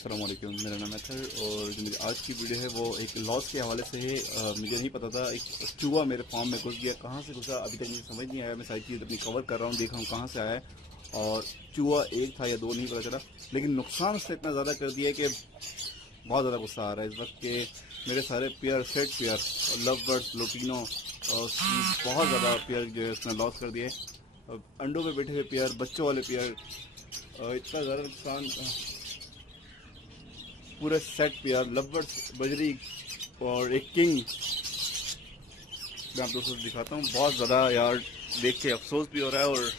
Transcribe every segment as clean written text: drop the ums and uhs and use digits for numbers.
अस्सलाम वालेकुम, मेरा नाम है अतर और जो मेरी आज की वीडियो है वो एक लॉस के हवाले से है। मुझे नहीं पता था एक चूहा मेरे फार्म में घुस गया। कहाँ से घुसा अभी तक मुझे समझ नहीं आया। मैं सारी चीज़ अपनी कवर कर रहा हूँ, देख रहा हूँ कहाँ से आया है। और चूहा एक था या दो नहीं पता चला, लेकिन नुकसान उसने इतना ज़्यादा कर दिया कि बहुत ज़्यादा गुस्सा आ रहा है इस वक्त के। मेरे सारे pair, set pair, love birds, lutino, बहुत ज़्यादा पेयर जो है उसने लॉस कर दिए। अंडों में बैठे हुए पेयर, बच्चों वाले पेयर, इतना ज़्यादा नुकसान। पूरे सेट पेयर, लवबर्ड्स, बजरी और एक किंग मैं आप दोस्तों को दिखाता हूँ। बहुत ज़्यादा यार देख के अफसोस भी हो रहा है। और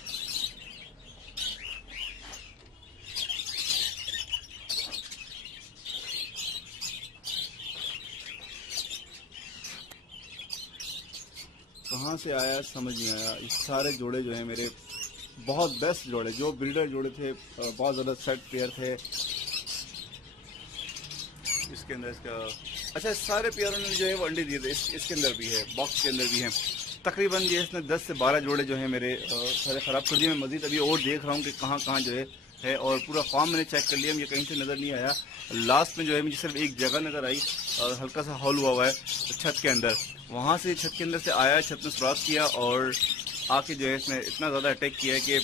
कहाँ से आया समझ नहीं आया। इस सारे जोड़े जो हैं मेरे बहुत बेस्ट जोड़े, जो ब्रीडर जोड़े थे, बहुत ज़्यादा सेट पेयर थे। इसके अंदर इसका अच्छा सारे पेयरों ने जो है वो अंडे दिए थे। इसके अंदर भी है, बॉक्स के अंदर भी है। तकरीबन ये इसने 10 से 12 जोड़े जो है मेरे सारे ख़राब कर दिए। मैं मजीद अभी और देख रहा हूँ कि कहाँ कहाँ जो है और पूरा फार्म मैंने चेक कर लिया, मुझे कहीं से नज़र नहीं आया। लास्ट में जो है मुझे सिर्फ एक जगह नज़र आई और हल्का सा हॉल हुआ है छत के अंदर। वहाँ से छत के अंदर से आया, छत में सुराख किया और आके जो है इसने इतना ज़्यादा अटैक किया है कि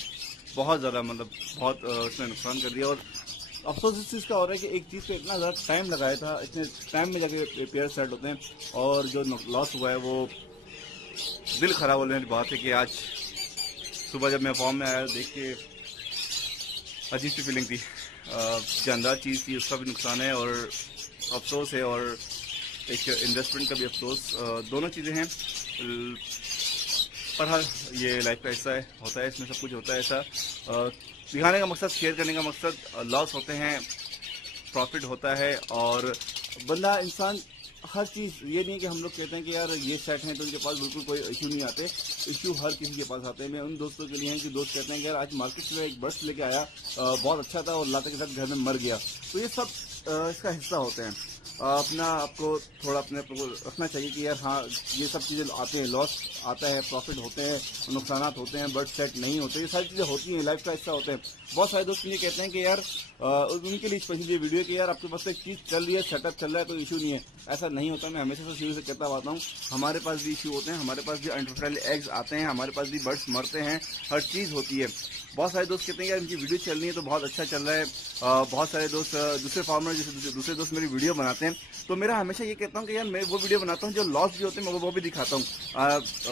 बहुत ज़्यादा मतलब बहुत इसने नुकसान कर दिया। और अफसोस इस चीज़ का हो रहा है कि एक चीज़ पे इतना ज़्यादा टाइम लगाया था, इतने टाइम में जाके पेयर सेट होते हैं और जो लॉस हुआ है वो दिल ख़राब होने वाली बात है। कि आज सुबह जब मैं फॉर्म में आया देख के अजीब सी फीलिंग थी। जानदार चीज़ थी, उसका भी नुकसान है और अफसोस है और एक इन्वेस्टमेंट का भी अफसोस। दोनों चीज़ें हैं, पर हाँ ये लाइफ का हिस्सा है, होता है, इसमें सब कुछ होता है। ऐसा दिखाने का मकसद, शेयर करने का मकसद। लॉस होते हैं, प्रॉफिट होता है और बंदा इंसान हर चीज़, ये नहीं है कि हम लोग कहते हैं कि यार ये सेट हैं तो उनके पास बिल्कुल कोई इशू नहीं आते। इशू हर किसी के पास आते हैं। मैं उन दोस्तों के लिए हैं कि दोस्त कहते हैं कि यार आज मार्केट में एक बर्ड्स लेके आया, बहुत अच्छा था और लाते के साथ घर में मर गया। तो ये सब इसका हिस्सा होते हैं। अपना आपको थोड़ा अपने को रखना चाहिए कि यार हाँ ये सब चीज़ें आते हैं, लॉस आता है, प्रॉफिट होते हैं, नुकसान होते हैं, बर्ड सेट नहीं होते, ये सारी चीज़ें होती हैं, लाइफ का हिस्सा होते हैं। बहुत सारे दोस्त ये कहते हैं कि यार उनके लिए स्पेशली ये वीडियो कि यार आपके पास एक चीज़ चल रही है, सेटअप चल रहा है तो इशू नहीं है। ऐसा नहीं होता। मैं हमेशा से शुरू से कहता आता हूँ, हमारे पास भी इशू होते हैं, हमारे पास भी अनफर्टाइल एग्स आते हैं, हमारे पास भी बर्ड्स मरते हैं, हर चीज़ होती है। बहुत सारे दोस्त कहते हैं यार इनकी वीडियो चल रही है तो बहुत अच्छा चल रहा है। बहुत सारे दोस्त, दूसरे फार्मर जैसे दूसरे दोस्त मेरी वीडियो बनाते हैं तो मेरा हमेशा ये कहता हूँ कि यार मैं वो वीडियो बनाता हूँ जो लॉस भी होते हैं, मैं वो भी दिखाता हूँ।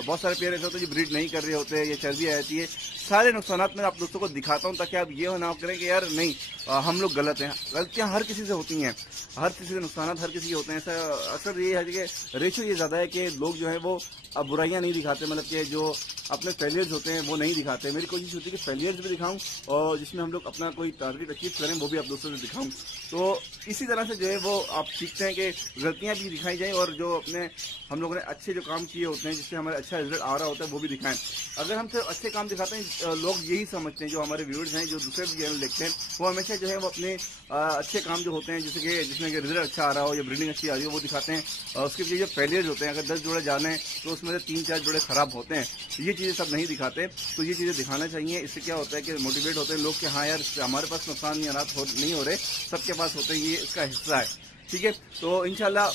बहुत सारे पेयर ऐसे होते हैं जो ब्रीड नहीं कर रहे होते हैं, ये चर्बी आ जाती है, सारे नुकसान मैं आप दोस्तों को दिखाता हूँ ताकि आप ये ना करें कि यार नहीं हम लोग गलत हैं। गलतियाँ हर किसी से होती हैं, हर किसी के नुकसान हर किसी के होते हैं। ऐसा अक्सर ये है कि रेशियो ये ज़्यादा है कि लोग जो है वो अब बुराइयाँ नहीं दिखाते, मतलब कि जो अपने फेलियर्स होते हैं वो नहीं दिखाते। मेरी कोशिश होती है कि फेलियर्स भी दिखाऊं और जिसमें हम लोग अपना कोई टारगेट अचीव करें वो भी आप दोस्तों से दिखाऊं। तो इसी तरह से जो है वो आप सीखते हैं कि गलतियां भी दिखाई जाएं और जो अपने हम लोगों ने अच्छे जो काम किए होते हैं जिससे हमारा अच्छा रिजल्ट आ रहा होता है वो भी दिखाएं। अगर हम सिर्फ अच्छे काम दिखाते हैं, लोग यही समझते हैं, जो हमारे व्यूअर्स हैं जो दूसरे भी चैनल देखते हैं वो हमेशा जो है वो अपने अच्छे काम जो होते हैं जैसे कि जिसमें कि रिजल्ट अच्छा आ रहा हो या ब्रीडिंग अच्छी आ रही हो वो दिखाते हैं। उसके पीछे जो फेलियर्स होते हैं, अगर 10 जोड़े जाने तो उसमें से 3-4 जोड़े खराब होते हैं, ये चीज़ें सब नहीं दिखाते। तो ये चीज़ें दिखाना चाहिए। इससे क्या होता है कि मोटिवेट होते हैं लोग कि हाँ यार हमारे पास नुकसान नहीं हो रहे, सबके पास होते हैं, ये इसका हिस्सा है। ठीक है, तो इंशाल्लाह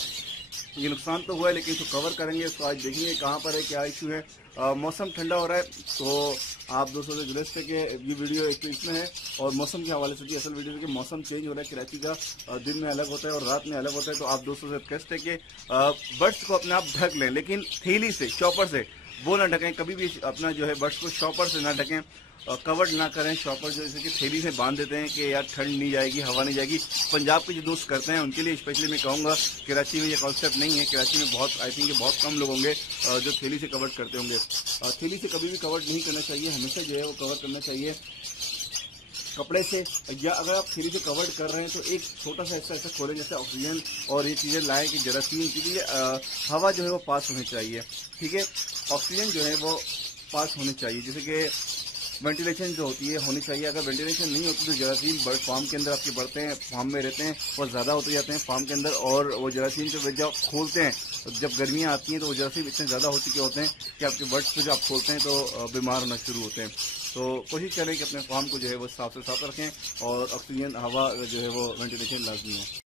ये नुकसान तो हुआ है लेकिन इसको कवर करेंगे, इसको आज देखेंगे कहाँ पर है, क्या इशू है। मौसम ठंडा हो रहा है तो आप दोस्तों से गुजारिश है कि ये वीडियो एक तो इसमें है और मौसम के हवाले से भी असल वीडियो है कि मौसम चेंज हो रहा है। कराची का दिन में अलग होता है और रात में अलग होता है। तो आप दोस्तों से रिक्वेस्ट है कि बर्ड्स को अपने आप ढक लें, लेकिन थैली से, शॉपर से वो ना ढकें। कभी भी अपना जो है बर्ड्स को शॉपर से ना ढकें, कवर्ड ना करें। शॉपर जो जैसे कि थैली से बांध देते हैं कि यार ठंड नहीं जाएगी, हवा नहीं जाएगी। पंजाब के जो दोस्त करते हैं उनके लिए स्पेशली मैं कहूँगा, कराची में ये कॉन्सेप्ट नहीं है। कराची में बहुत, आई थिंक बहुत कम लोग होंगे जो थैली से कवर्ड करते होंगे। थैली से कभी भी कवर्ड नहीं करना चाहिए, हमेशा जो है वो कवर करना चाहिए कपड़े से। या अगर आप थैली से कवर्ड कर रहे हैं तो एक छोटा सा हिस्सा ऐसा खोलें जैसे ऑक्सीजन और ये चीज़ें लाएँ कि जरासीम, क्योंकि हवा जो है वो पास होनी चाहिए। ठीक है, ऑक्सीजन जो है वो पास होनी चाहिए, जैसे कि वेंटिलेशन जो होती है होनी चाहिए। अगर वेंटिलेशन नहीं होती तो जरासीम बर्ड फार्म के अंदर आपके बढ़ते हैं, फार्म में रहते हैं और ज़्यादा होते जाते हैं फार्म के अंदर। और वो जरासीम जब खोलते हैं, जब गर्मियाँ आती हैं तो वो जरासीम इतने ज़्यादा हो चुके होते हैं कि आपके बर्ड्स को जब आप खोलते हैं तो बीमार होना शुरू होते हैं। तो कोशिश करें कि अपने फार्म को जो है वो साफ से साफ रखें और ऑक्सीजन हवा जो है वो वेंटिलेशन लाजमी है।